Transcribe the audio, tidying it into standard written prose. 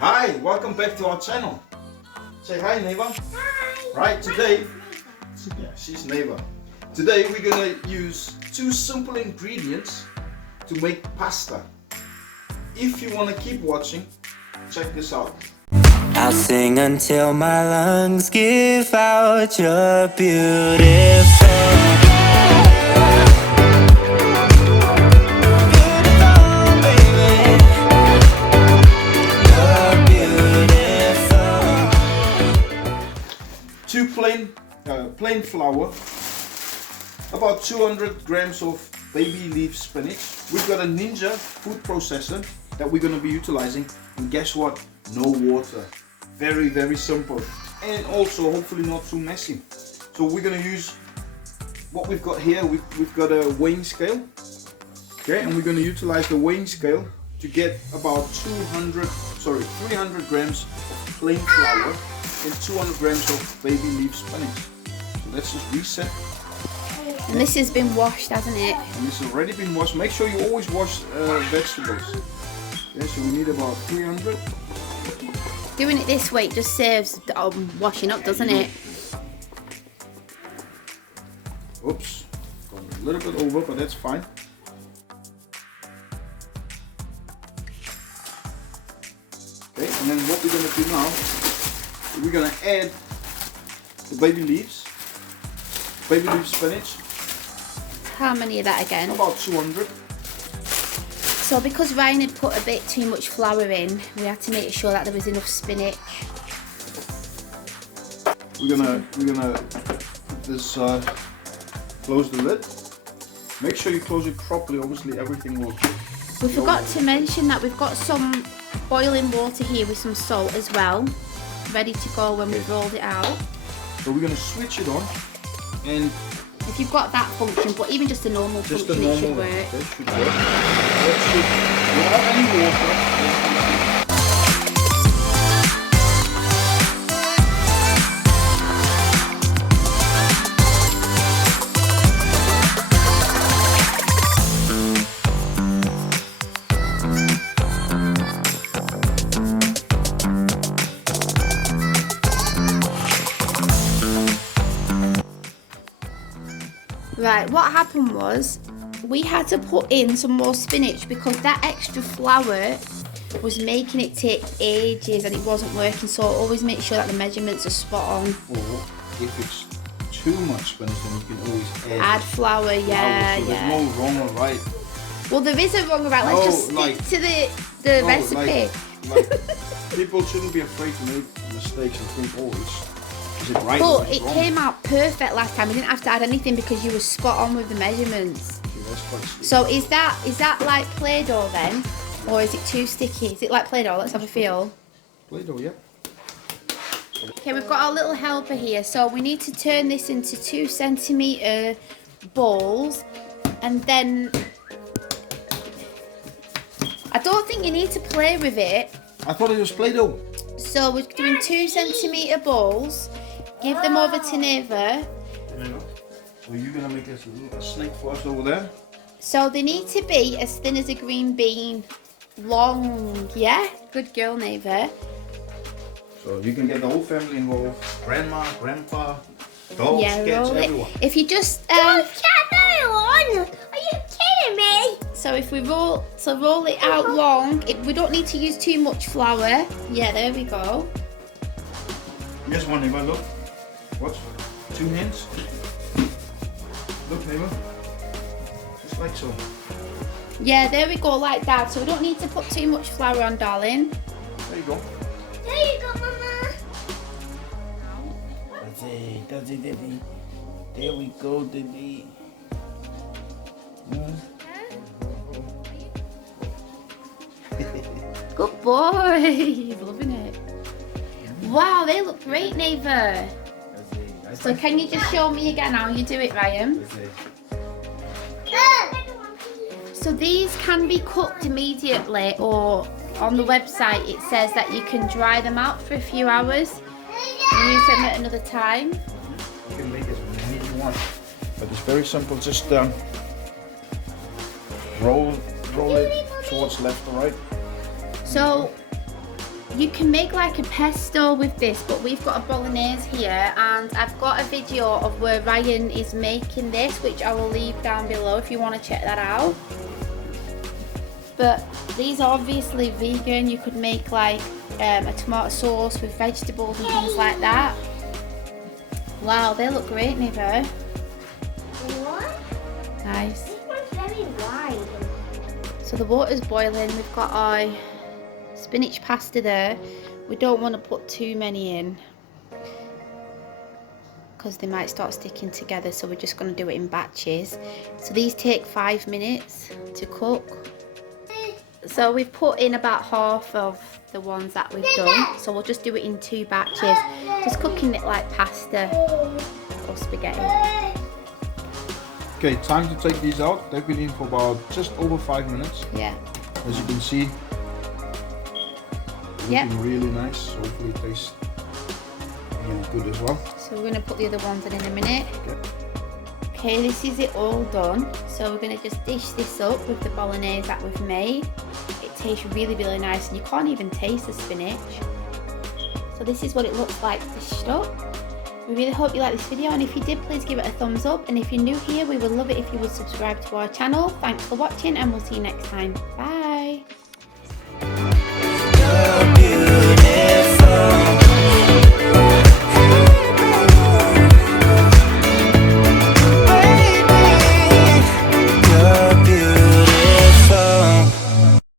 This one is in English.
Hi, welcome back to our channel. Say hi, neighbor. Hi. Right, today, yeah, she's neighbor. Today we're gonna use two simple ingredients to make pasta. If you wanna keep watching, check this out. I'll sing until my lungs give out. You're beautiful. Two plain flour, about 200 grams of baby leaf spinach. We've got a Ninja food processor that we're going to be utilizing, and guess what? No water. Very, very simple, and also hopefully not too messy. So we're going to use what we've got here. We've got a weighing scale, okay, and we're going to utilize the weighing scale to get about 300 grams of plain flour and 200 grams of baby leaf spinach. So let's just reset. And this has been washed, hasn't it? And this has already been washed. Make sure you always wash vegetables. Okay, so we need about 300. Doing it this way just saves washing up, doesn't it? Oops, gone a little bit over, but that's fine. Okay, and then what we're going to do now, we're going to add the baby leaf spinach. How many of that again? About 200. So because Ryan had put a bit too much flour in, we had to make sure that there was enough spinach. We're gonna put this, close the lid. Make sure you close it properly, obviously everything will. We forgot to mention that we've got some boiling water here with some salt as well, ready to go when we've rolled it out. So we're gonna switch it on, and if you've got that function, but even just a normal function, it should work. It should work. That should, without any water. Right, what happened was we had to put in some more spinach because that extra flour was making it take ages and it wasn't working, so always make sure that the measurements are spot on. Or if it's too much spinach, then you can always add flour, yeah, so yeah. There's no wrong or right. Well, there is a wrong or right, let's just stick to the recipe. Like, people shouldn't be afraid to make mistakes and think, oh, is it right? But it came out perfect last time. We didn't have to add anything because you were spot on with the measurements. Okay, that's quite sweet. So is that like Play-Doh then? Or is it too sticky? Is it like Play-Doh? Let's have a feel. Play-Doh, yeah. Okay, we've got our little helper here. So we need to turn this into 2 centimetre balls. And then I don't think you need to play with it. I thought it was Play-Doh. So we're doing 2 centimetre balls. Give them over to Neva. So you're gonna make a snake for us over there? So they need to be as thin as a green bean. Long, yeah? Good girl, Neva. So you can get the whole family involved. Grandma, grandpa, dogs, Yeah, cats, roll everyone. it. If you just Are you kidding me? so if we roll it out long, we don't need to use too much flour. Yeah, there we go. Here's one, neighbor, look. Watch. 2 hands. Look, neighbor. Just like so. Yeah, there we go, like that. So we don't need to put too much flour on, darling. There you go. There you go, Mama. That's it, Daddy. There we go, Daddy. Good boy. He's loving it. Wow, they look great, Neva. So can you just show me again how you do it, Ryan? So these can be cooked immediately, or on the website it says that you can dry them out for a few hours and use them at another time. You can make as many as you want. But it's very simple, just roll it towards left or right. So You can make like a pesto with this, but we've got a bolognese here, and I've got a video of where Ryan is making this, which I will leave down below if you want to check that out. But these are obviously vegan. You could make like a tomato sauce with vegetables and things like that. Wow, they look great, Nivo. What? Nice. This one's very wide. So the water's boiling. We've got our spinach pasta there. We don't want to put too many in because they might start sticking together, so we're just going to do it in batches. So these take 5 minutes to cook. So we've put in about half of the ones that we've done, so we'll just do it in 2 batches, just cooking it like pasta or spaghetti. Okay, time to take these out. They've been in for about just over 5 minutes. Yeah. As you can see, Yeah. looking really nice. Hopefully it tastes really good as well. So we're going to put the other ones in a minute. Okay, this is it all done. So we're going to just dish this up with the bolognese that we've made. It tastes really, really nice, and you can't even taste the spinach. So this is what it looks like dished up. We really hope you like this video, and if you did, please give it a thumbs up. And if you're new here, we would love it if you would subscribe to our channel. Thanks for watching, and we'll see you next time. Bye.